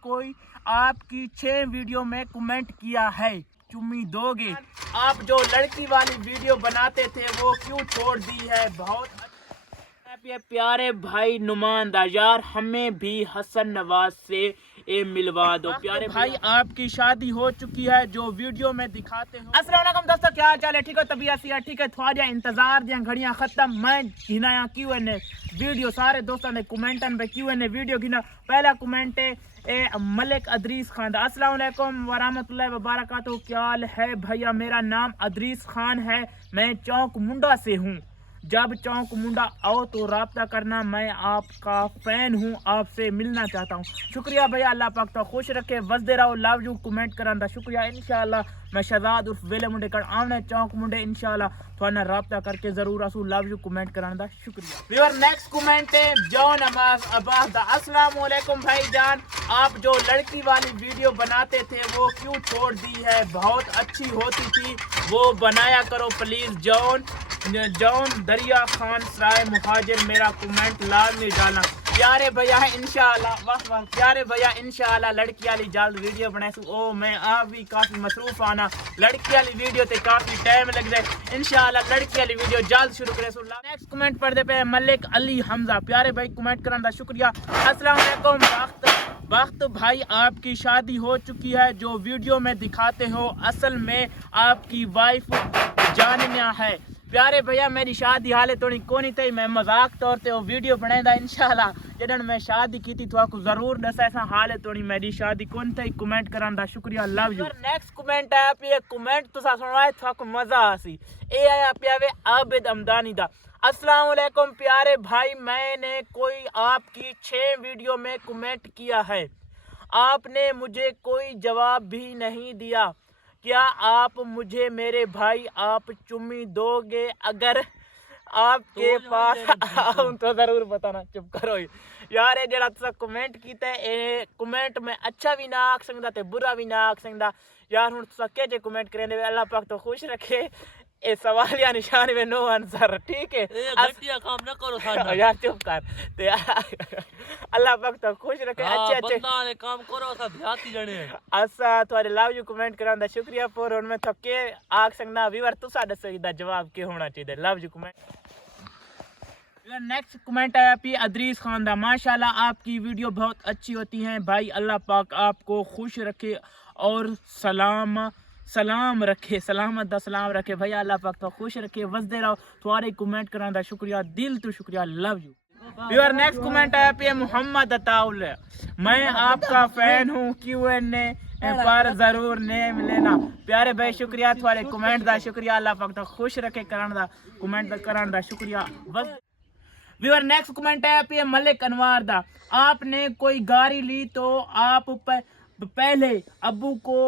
कोई आपकी 6 वीडियो में कमेंट किया है, चुम्मी दोगे? आप जो लड़की वाली वीडियो बनाते थे वो क्यों छोड़ दी है? बहुत प्यारे भाई नुमाइंदा यार, हमें भी हसन नवाज से मिलवा दो। प्यारे भाई आपकी शादी हो चुकी है जो वीडियो में दिखाते हो। अस्सलाम वालेकुम दोस्तों, क्या हाल चाल है? ठीक है, तबीयत सी है? ठीक है, थोड़ा इंतजार दिया घड़ियां खत्म। मैं घिनाया Q&A वीडियो, सारे दोस्तों ने कमेंटन पे Q&A वीडियो घिना। पहला कमेंट है मलिक अदरीस खान दा। अस्सलाम वालेकुम वरहमतुल्लाहि वबरकातुहू। क्या हाल है भैया? मेरा नाम अदरीस खान है, मैं चौक मुंडा से हूँ। जब चौक मुंडा आओ तो राब्ता करना, मैं आपका फैन हूँ, आपसे मिलना चाहता हूँ। शुक्रिया भैया, अल्लाह पाक तो खुश रखे, वसदे रहो। लव यू कमेंट करन दा शुक्रिया। इंशाल्लाह मैं शहजाद उर्फ वेले मुंडे कर आमने चौक मुंडे इंशाल्लाह थोड़ा राब्ता करके जरूर असू। लव यू कमेंट करन दा शुक्रिया। व्यूअर नेक्स्ट कमेंट है जॉन अब्बास दा। अस्सलाम वालेकुम भाईजान, आप जो लड़की वाली वीडियो बनाते थे वो क्यों छोड़ दी है? बहुत अच्छी होती थी, वो बनाया करो प्लीज। जॉन दरिया खान सराय मुहाजिर, मेरा कमेंट लाजमी डालना। प्यारे भैया है इंशाल्लाह, वाह वाह, प्यारे भैया इंशाल्लाह लड़की वाली जल्द वीडियो बनाए। ओ मैं आप भी काफी मसरूफ आना, लड़की वाली वीडियो ते काफी टाइम लग जाए। इंशाल्लाह लड़की वाली वीडियो जल्द शुरू करे। नेक्स्ट कमेंट पढ़ दे पे मलिक अली हमजा। प्यारे भाई कमेंट करने दा शुक्रिया। अस्सलाम वालेकुम वक्त भाई, आपकी शादी हो चुकी है जो वीडियो में दिखाते हो, असल में आपकी वाइफ जानिया है। प्यारे भैया मेरी शादी हाले थोड़ी कोनी थी, मैं मजाक तौर ते वीडियो बनाईंदा इंशाल्लाह। जडन मैं शादी की थी तो जरूर दसा हाले थोड़ी मेरी शादी कोन थी। कमेंट करन दा शुक्रिया, लव यू। नेक्स्ट कमेंट आया पे कमेंट तुसा सुनवाए थको मजा आसी। ए आया पे आबिद अमदानी दा। अस्सलाम वालेकुम प्यारे भाई, मैंने कोई आपकी 6 वीडियो में कमेंट किया है, आपने मुझे कोई जवाब भी नहीं दिया। क्या आप मुझे मेरे भाई आप चुम्मी दोगे? अगर आपके पास आऊं तो जरूर बताना। चुप करो यार, ये जरा तुसा कमेंट कीता है, कमेंट में अच्छा भी ना आख सकदा ते बुरा भी ना आख सकदा यार। हुन तुसा के जे कमेंट करेंदे, अल्लाह पाक तो खुश रखे। ए सवालिया निशान में नो आंसर, ठीक है? घटिया काम ना करो साडा यार, चुप कर ते अल्लाह पाक तो खुश रखे। अच्छे अच्छे बंदा ने काम करो, सा ध्याती जने असा थोड़े लव यू कमेंट करन दा शुक्रिया। पर हुन मैं थके आख सकना व्यूअर तुसा दसो दा जवाब के होना चाहिए। Love you comment. Next comment आया पी अदरीस खान दा। माशाल्लाह आपकी वीडियो बहुत अच्छी होती है भाई, अल्लाह पाक आपको खुश रखे और सलाम रखे, सलामत दा सलाम रखे भैया, अल्लाह पाक तो खुश रखे, वसदे रहो। तुम्हारे कमेंट करने दा शुक्रिया, दिल तो शुक्रिया, love you. Viewer next comment आया पे मोहम्मद अताउल। मैं आपका फैन हूँ, Q&A पर जरूर नेम लेना। प्यारे भाई शुक्रिया, तुम्हारे कमेंट दा शुक्रिया, अल्लाह पाक तो खुश रखे करन दा कमेंट करन दा शुक्रिया। बस व्यूअर नेक्स्ट कमेंट है पे मलिक अनवार दा। आपने कोई गाड़ी ली तो आप पहले अब्बू को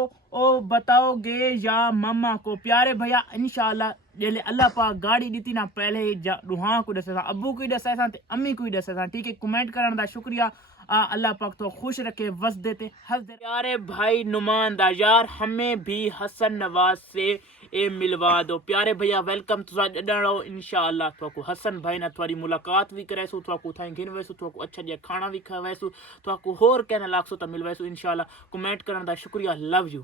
बताओगे या मम्मा को? प्यारे भैया इंशाल्लाह जेले अल्लाह पाक गाड़ी दी ना पहले रूहां को दसा, अब्बू को दसा ते अम्मी को दसा, ठीक है? कमेंट करने दा शुक्रिया, अल्लाह पाक तो खुश रखे, वस देते हंस दे। प्यारे भाई नुमाइंदा यार, हमें भी हसन नवाज से मिलवा दो। प्यारे भैया वेलकम, तुसा डरो इंशाल्लाह तो हसन भाई ना थोड़ी मुलाकात भी करेसु, तो थाई घिन वैसु, तो अच्छा जिहा खाना भी खवाएसु, तो होर कहने लागसु तो मिलवेसु इंशाल्लाह। कमेंट करने दा शुक्रिया, लव यू।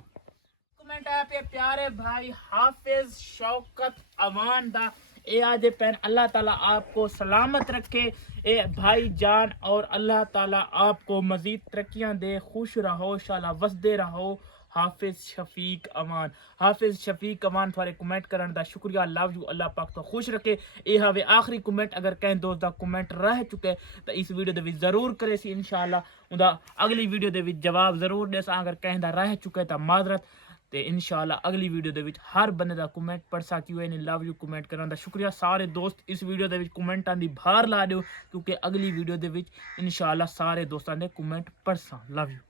कमेंट आया पे प्यारे भाई हाफिज शौकत अमान दा। ए आदे पैन, अल्लाह ताला आपको सलामत रखे ए भाई जान, और अल्लाह ताला आपको मजीद तरक्कियां दे, खुश रहो इंशाल्लाह, वसदे रहो। हाफिज शफीक अमान, हाफिज शफीक अमान थोड़े कमेंट करने दा शुक्रिया, लव यू, अल्लाह पाक तो खुश रखे। ए हवे आखिरी कमेंट, अगर कहीं दोस्त दा कमेंट रह चुके तो इस वीडियो दे विच जरूर करे सी इंशाल्लाह उदा अगली वीडियो दे विच जवाब जरूर देसा। अगर कहीं दा रह चुके तो माजरत, ते इंशाल्लाह अगली वीडियो दे विच हर बंदे दा कमेंट पढ़ सकी हुए। लव यू कमेंट करने दा शुक्रिया। सारे दोस्त इस वीडियो दे विच कमेंटां दी भार ला दियो, क्योंकि अगली वीडियो दे विच इंशाल्लाह सारे दोस्तां दे कमेंट पढ़सा। Love you.